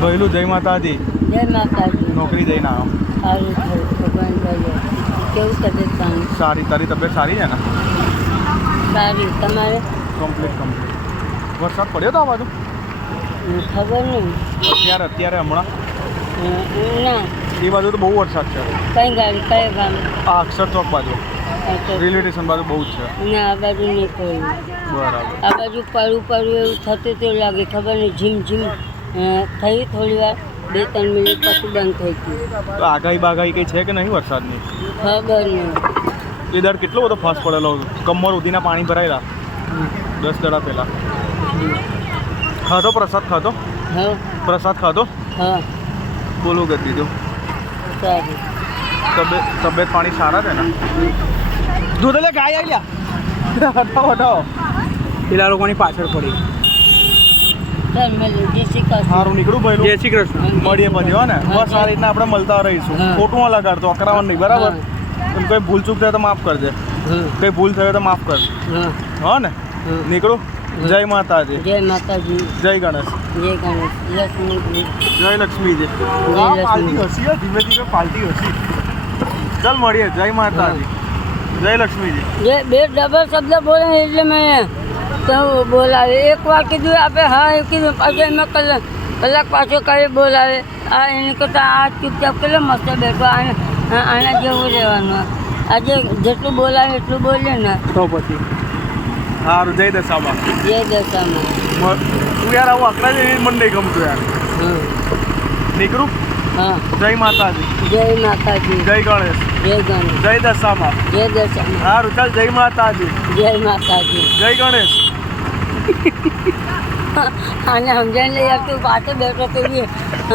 ભૈલું જય માતાજી. જય માતાજી. નોકરી જઈને આવ્યો. સારું કેવું તબિયત પાણી? સારી તારી તબિયત સારી છે ને? સારી. તમારે? કમ્પ્લીટ કમ્પ્લીટ વરસાદ પડ્યો તો આ બાજુ? ખબર નહીં. અત્યારે અત્યારે હમણાં. ના. એ બાજુ તો બહુ વરસાદ છે. કઈ ગાડી કયા ગામ? આ અક્ષર ચોક બાજુ. રેલવે સ્ટેશન બાજુ બહુ જ છે. ના આ બાજુ નહીં પડ્યું બરાબર. આ બાજુ પડવું પડવું એવું થતું તેવું લાગે. ખબર નહીં. ઝીમ ઝીમ. થઈ થોડી વાર બે ત્રણ મિનિટ પછી બંધ થઈ ગયું. તો આગાહી બાગાહી કંઈ છે કે નહીં વરસાદની? ખબર નહીં. એ દર કેટલો બધો ફાસ્ટ પડેલો કમર સુધીના પાણી ભરાયેલા. દસ દડા પહેલાં ખાધો પ્રસાદ ખાધો? હા. પ્રસાદ ખાધો? હા. બોલું કરી દીધું. તબિયત તબિયત પાણી સારા છે ને? દૂધ લે ગાય આવી લ્યા. હટાવો હટાવો. પેલા લોકોની પાછળ પડી ચાલ મળે જય શ્રી કૃષ્ણ સારું નીકળું ભાઈ જય શ્રી કૃષ્ણ. મળીએ પછી હો ને. બસ આ રીતના આપણે મળતા રહીશું. ખોટું ના લગાડતો અકરાવન નહીં બરાબર? એમ કોઈ ભૂલ ચૂક થાય તો માફ કરજે. કઈ ભૂલ થઈ તો માફ કરજે. હો. ને? નીકળું? જય માતાજી. જય માતાજી. જય ગણેશ. જય ગણેશ. જય લક્ષ્મીજી. જય લક્ષ્મી. પાલટી હસી ધીમે ધીમે પાલટી હસી. ચાલ મળીએ. જય માતાજી. જય લક્ષ્મીજી. બે ડબલ શબ્દ બોલે એટલે મેં તો બોલાવે. એક વાર કીધું આપે હા એ કીધું પછી એમાં કલાક કલાક પાછો કઈ બોલાવે. આ એને કરતાં આ ચૂપચાપ કેટલો મસ્ત બેઠો આને આના જેવું રહેવાનું. આજે જેટલું બોલાવે એટલું બોલે ને. તો પછી. સારું જય દશામાં. જય દશામાં. તું યાર આવું અકડા જેવી મને નહીં ગમતું યાર. નીકળું? હા. જય માતાજી. જય માતાજી. જય ગણેશ. જય ગણેશ. જય દશામાં. જય દશામાં. સારું ચાલ જય માતાજી. જય માતાજી. જય ગણેશ. આને સમજાય નહીં આપતું પાછો બેઠો કરીએ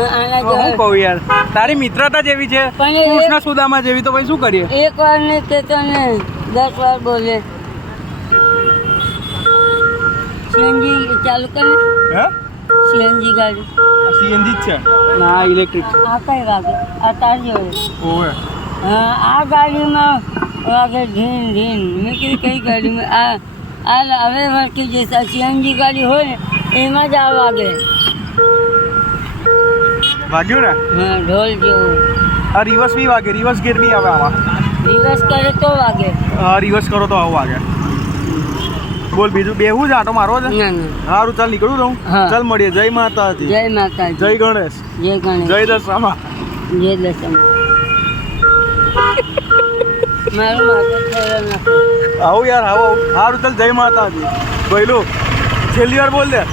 આના જો હું કહું યાર તારી મિત્રતા જેવી છે કૃષ્ણ સુદામા જેવી તો ભાઈ શું કરીએ? એક વાર ને તે તને દસ વાર બોલે. સીએનજી ચાલુ કરે. હે? સીએનજી ગાડી. સીએનજી જ છે? ના ઇલેક્ટ્રિક. આ કઈ વાગે? આ તારી જોડે. ઓવે. આ ગાડીમાં વાગે ધીન ધીન મેં કીધું કઈ ગાડીમાં? આ આ હવે વળકી જશે સીએનજી ગાડી હોય ને એમાં જ આ વાગે. વાગ્યું ને? હા ઢોલ જેવું. આ રિવર્સ બી વાગે રિવર્સ ગેર બી આવે આવા રિવર્સ કરે તો વાગે. હા રિવર્સ કરો તો આવું વાગે. બોલ બીજું બેહું જ આટો મારો છે? સારું ચાલ નીકળું તો. ચાલ મળીએ. જય માતાજી. જય માતાજી. જય ગણેશ. જય ગણેશ. જય દશામાં જય દશમ મારું માતા આવું યાર આવો. સારું ચાલ જય માતાજી. પહેલું છેલ્લી વાર બોલ દે.